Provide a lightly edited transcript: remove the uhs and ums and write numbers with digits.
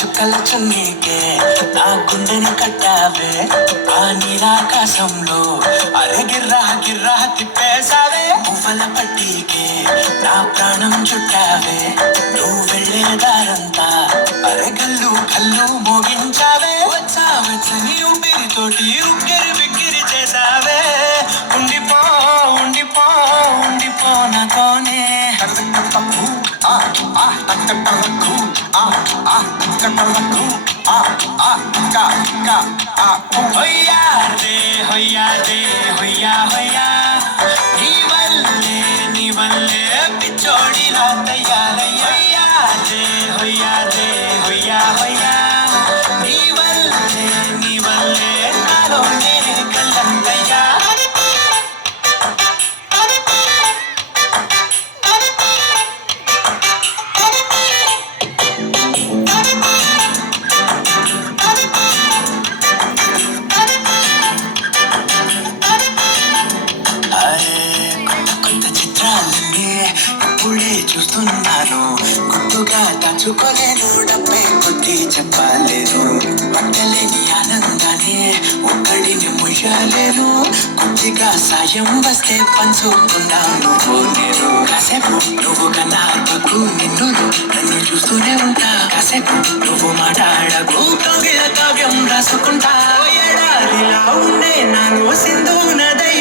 చుక్కల చున్నీకే నా గుండెని కట్టావే, ఆ నీలాకాశంలో అరే గిర్రా గిర్రా తిప్పేసావే. పువ్వుల పట్టీకే నా ప్రాణం చుట్టావే, నువ్వు వెళ్ళే దారంతా అరే గల్లు కల్లు మోగించావే. వచ్చా వచ్చని ఊపిరితోటి ఉక్కిరి బిక్కిరి చేసావే. ఉండిపో ఉండిపో ఉండిపో నాతోనే. హొయ్యా రే హొయ్యా రే హొయ్యా హొయ్యా, నీ వల్లే పిచ్చోడిలా తయ్యారయ్యా. హొయ్యా రే హొయ్యా హొయ్యా, నీ వల్లే నాలో నేనే కల్లంతయ్యా. కొత్త చిత్రాలన్నీ ఇప్పుడే చూస్తున్నాను, గుట్టుగా దాచుకోలేను, డబ్బే కొద్ది చెప్పలేను. పట్టలేని ఆనందాన్ని ఒక్కడిని ముయ్యలేను, కొద్దిగా సాయం వస్తే పంచుకున్నాను నేను. కాసేపు నువ్వు కన్నాకు నిన్ను నన్ను చూస్తూనే ఉంటా, కాసేపు నువ్వు మాట్లాడకు కవిల కావ్యం రాసుకుంటా. ఎడారిలా ఉండే నాలో సింధు నదై